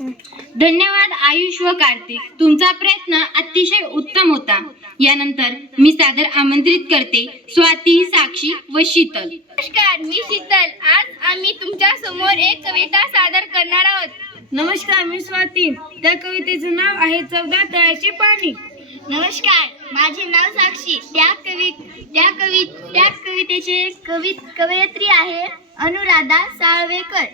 धन्यवाद आयुष व कार्तिक, तुमचा प्रयत्न अतिशय उत्तम होता. यानंतर मी सादर आमंत्रित करते स्वाती, साक्षी व शीतल. नमस्कार, मी शीतल. आज आम्ही तुमच्या समोर एक कविता सादर करणार आहोत. नमस्कार, मी स्वाती. त्या कवितेचं नाव आहे 14 तळ्याचे पाणी. नमस्कार, माझे नाव साक्षी. त्या कवितेचे कवयित्री आहे अनुराधा साळवेकर.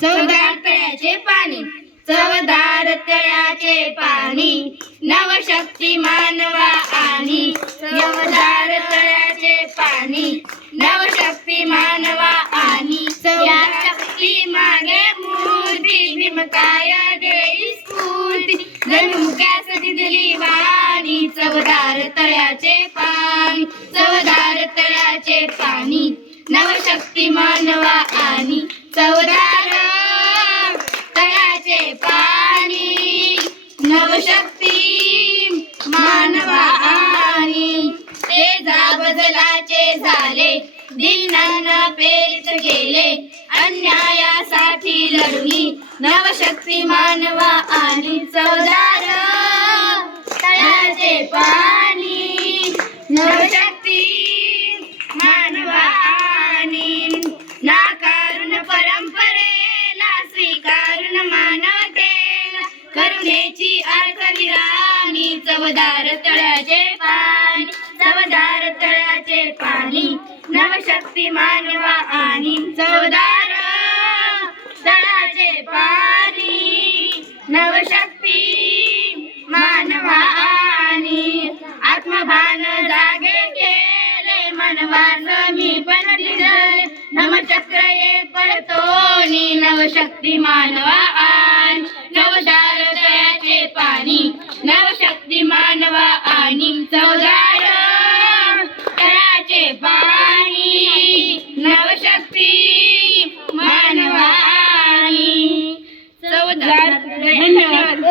14 तळ्याचे पाणी, चवदार तळ्याचे पाणी, नवशक्ती मानवा आणि चवदार तळ्याचे पाणी, नवशक्ती मानवा आणि या शक्ती मागे मूर्ती, भीमकाय देई स्फूर्ती, जणमुक्यास दिली वाणी. चवदार तळ्याचे पाणी, चवदार तळ्याचे पाणी, नवशक्ती मानवा आणि चवदार तळ्याचे पाणी, नवशक्ती मानवा आणि तेजा बदलाचे झाले, दिनांना प्रेरित केले, अन्यायासाठी लढणी, नवशक्ती मानवा आणि चवदार तळ्याचे पाणी, नवशक्ती मानवा आणि नाकारून परंपरेला, स्वीकारून मानवतेला, करुणेची अर्थविरामी. चवदार तळ्याचे पाणी, चवदार तळ्याचे पाणी, नवशक्ती मानवा आणि चवदार तळ्याचे पाणी, नवशक्ती मानवा आणि आत्मभान जागे केले, मनवास मी पण दिले, धम्मचक्र ये पडतोनी, नवशक्ती मानवा आणि चवदार तळ्याचे पाणी, नवशक्ती मानवा आणि चवदार तळ्याचे पाणी, नवशक्ती मानवा आणि चवदार. धन्यवाद.